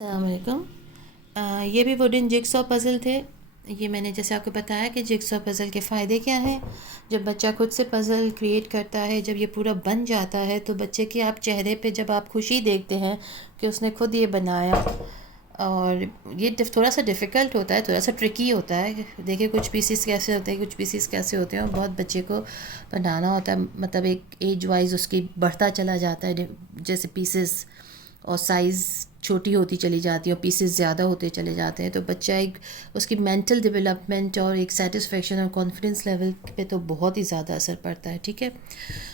السلام علیکم۔ یہ بھی ووڈن جگسا پزل تھے۔ یہ میں نے جیسے آپ کو بتایا کہ جگسا پزل کے فائدے کیا ہیں۔ جب بچہ خود سے پزل کریٹ کرتا ہے، جب یہ پورا بن جاتا ہے تو بچے کے آپ چہرے پہ جب آپ خوشی دیکھتے ہیں کہ اس نے خود یہ بنایا، اور یہ تھوڑا سا ڈیفیکلٹ ہوتا ہے، تھوڑا سا ٹرکی ہوتا ہے۔ دیکھیں کچھ پیسز کیسے ہوتے ہیں، کچھ پیسز کیسے ہوتے ہیں، اور بہت بچے کو بنانا ہوتا ہے، مطلب ایک ایج وائز اس کی بڑھتا چلا جاتا ہے، جیسے پیسز اور سائز چھوٹی ہوتی چلی جاتی ہے اور پیسز زیادہ ہوتے چلے جاتے ہیں، تو بچہ ایک اس کی مینٹل ڈیولپمنٹ اور ایک سیٹسفیکشن اور کانفیڈنس لیول پہ تو بہت ہی زیادہ اثر پڑتا ہے، ٹھیک ہے۔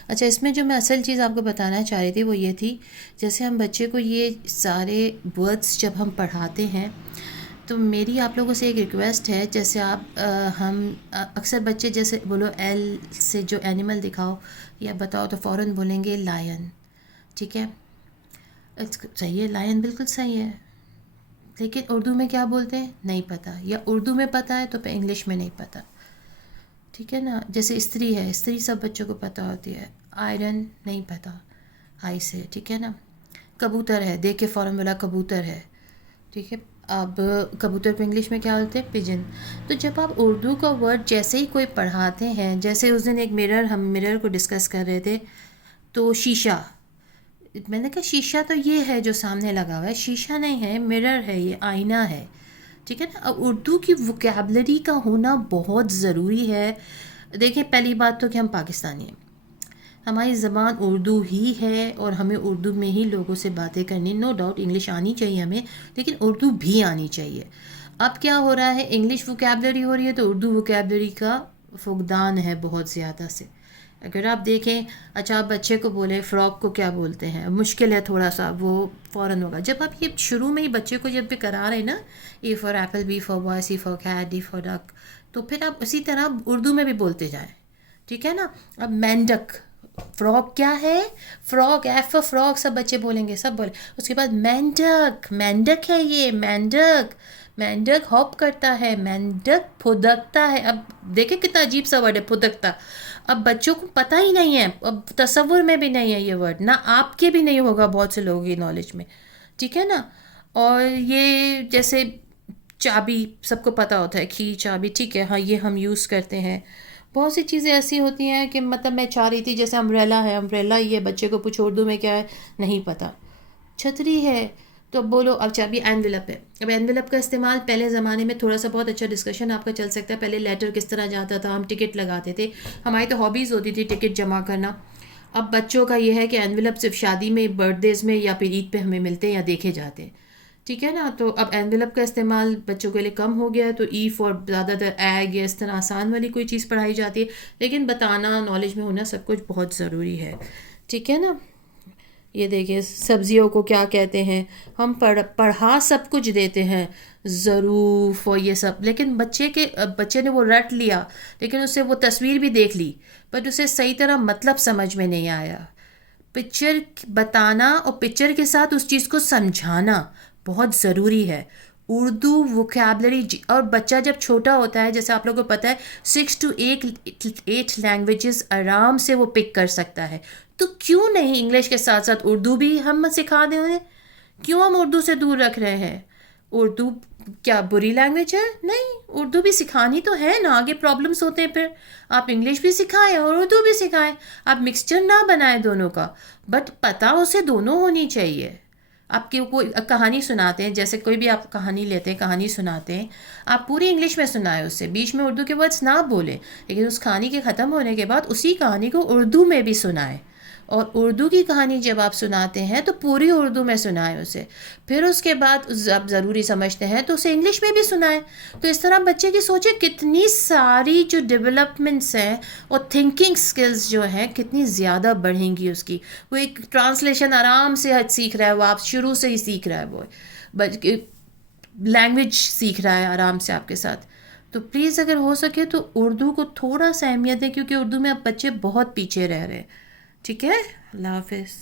اچھا، اس میں جو میں اصل چیز آپ کو بتانا چاہ رہی تھی وہ یہ تھی، جیسے ہم بچے کو یہ سارے ورڈس جب ہم پڑھاتے ہیں تو میری آپ لوگوں سے ایک ریکویسٹ ہے، جیسے آپ ہم اکثر بچے جیسے بولو ایل سے جو اینیمل دکھاؤ یا بتاؤ تو فوراً بولیں گے لائن، ٹھیک ہے، صحیح ہے، لائن بالکل صحیح ہے، لیکن اردو میں کیا بولتے ہیں نہیں پتہ، یا اردو میں پتہ ہے تو پہ انگلش میں نہیں پتہ، ٹھیک ہے نا۔ جیسے استری ہے، استری سب بچوں کو پتہ ہوتی ہے، آئرن نہیں پتہ آئی سے، ٹھیک ہے نا۔ کبوتر ہے، دیکھ کے فوراً بولا کبوتر ہے، ٹھیک ہے۔ اب کبوتر کو انگلش میں کیا بولتے ہیں پجن۔ تو جب آپ اردو کا ورڈ جیسے ہی کوئی پڑھاتے ہیں، جیسے اس دن ایک ہم مرر کو ڈسکس کر رہے تھے، تو شیشہ، میں نے کہا شیشہ تو یہ ہے جو سامنے لگا ہوا ہے، شیشہ نہیں ہے، مرر ہے، یہ آئینہ ہے، ٹھیک ہے نا۔ اب اردو کی وکیبلری کا ہونا بہت ضروری ہے۔ دیکھیں پہلی بات تو کہ ہم پاکستانی ہیں، ہماری زبان اردو ہی ہے، اور ہمیں اردو میں ہی لوگوں سے باتیں کرنی، نو ڈاؤٹ انگلش آنی چاہیے ہمیں، لیکن اردو بھی آنی چاہیے۔ اب کیا ہو رہا ہے، انگلش وکیبلری ہو رہی ہے تو اردو وکیبلری کا فقدان ہے بہت زیادہ سے۔ اگر آپ دیکھیں، اچھا آپ بچے کو بولیں فراک کو کیا بولتے ہیں، مشکل ہے تھوڑا سا، وہ فوراً ہوگا۔ جب آپ یہ شروع میں ہی بچے کو جب بھی کرا رہے ہیں نا، A for apple, B for boy, C for cat, D for duck, تو پھر آپ اسی طرح اردو میں بھی بولتے جائیں، ٹھیک ہے نا۔ اب مینڈک، فراک کیا ہے، فراک، ایف فراک سب بچے بولیں گے، سب بولیں، اس کے بعد مینڈک، مینڈک ہے یہ، مینڈک، مینڈک ہاپ کرتا ہے، مینڈک پھدکتا ہے۔ اب دیکھیں کتنا عجیب سا ورڈ ہے پھدکتا، اب بچوں کو پتہ ہی نہیں ہے، اب تصور میں بھی نہیں ہے یہ ورڈ، نہ آپ کے بھی نہیں ہوگا بہت سے لوگوں کی نالج میں، ٹھیک ہے نا۔ اور یہ جیسے چابی سب کو پتہ ہوتا ہے، کی چابی، ٹھیک ہے، ہاں یہ ہم یوز کرتے ہیں۔ بہت سی چیزیں ایسی ہوتی ہیں کہ مطلب میں چاہ رہی تھی، جیسے امبریلا ہے، امبریلا یہ بچے کو پوچھو اردو میں کیا ہے نہیں پتہ، چھتری ہے تو اب بولو، اب چابی اینویلپ ہے۔ اب اینویلپ کا استعمال پہلے زمانے میں تھوڑا سا بہت اچھا ڈسکشن آپ کا چل سکتا ہے، پہلے لیٹر کس طرح جاتا تھا، ہم ٹکٹ لگاتے تھے، ہماری تو ہابیز ہوتی تھی ٹکٹ جمع کرنا۔ اب بچوں کا یہ ہے کہ اینویلپ صرف شادی میں، برتھ ڈیز میں یا پھر عید پہ ہمیں ملتے ہیں یا دیکھے جاتے ہیں، ٹھیک ہے نا۔ تو اب اینویلپ کا استعمال بچوں کے لیے کم ہو گیا ہے، تو ای فار زیادہ تر ایگ یا اس طرح آسان والی کوئی چیز پڑھائی جاتی ہے، لیکن بتانا، نالج میں ہونا سب کچھ بہت ضروری ہے، ٹھیک ہے نا۔ یہ دیکھیں سبزیوں کو کیا کہتے ہیں، ہم پڑھا سب کچھ دیتے ہیں، ظروف اور یہ سب، لیکن بچے نے وہ رٹ لیا، لیکن اسے وہ تصویر بھی دیکھ لی، بٹ اسے صحیح طرح مطلب سمجھ میں نہیں آیا۔ پکچر بتانا اور پکچر کے ساتھ اس چیز کو سمجھانا بہت ضروری ہے۔ اردو وکیبلری، اور بچہ جب چھوٹا ہوتا ہے، جیسے آپ لوگوں کو پتہ ہے 6 to 8 لینگویجز آرام سے وہ پک کر سکتا ہے، تو کیوں نہیں انگلش کے ساتھ ساتھ اردو بھی ہم سکھا دیں انہیں؟ کیوں ہم اردو سے دور رکھ رہے ہیں؟ اردو کیا بری لینگویج ہے؟ نہیں، اردو بھی سکھانی تو ہے نا، آگے پرابلمس ہوتے ہیں پھر، آپ انگلش بھی سکھائیں اور اردو بھی سکھائیں، آپ مکسچر نہ بنائیں دونوں کا، بٹ پتہ اسے دونوں ہونی چاہیے۔ آپ کی کوئی کہانی سناتے ہیں، جیسے کوئی بھی آپ کہانی لیتے ہیں، کہانی سناتے ہیں، آپ پوری انگلش میں سنائیں، اس سے بیچ میں اردو کے ورڈز نہ بولیں، لیکن اس کہانی کے ختم ہونے کے بعد اسی کہانی کو اردو میں بھی سنائیں، اور اردو کی کہانی جب آپ سناتے ہیں تو پوری اردو میں سنائیں اسے، پھر اس کے بعد آپ ضروری سمجھتے ہیں تو اسے انگلش میں بھی سنائیں۔ تو اس طرح بچے کی سوچیں کتنی ساری جو ڈیولپمنٹس ہیں اور تھنکنگ سکلز جو ہیں کتنی زیادہ بڑھیں گی اس کی، وہ ایک ٹرانسلیشن آرام سے سیکھ رہا ہے، وہ آپ شروع سے ہی سیکھ رہا ہے، وہ لینگویج سیکھ رہا ہے آرام سے آپ کے ساتھ۔ تو پلیز اگر ہو سکے تو اردو کو تھوڑا سا اہمیت دیں، کیونکہ اردو میں اب بچے بہت پیچھے رہ رہے ہیں، ٹھیک ہے۔ اللہ حافظ۔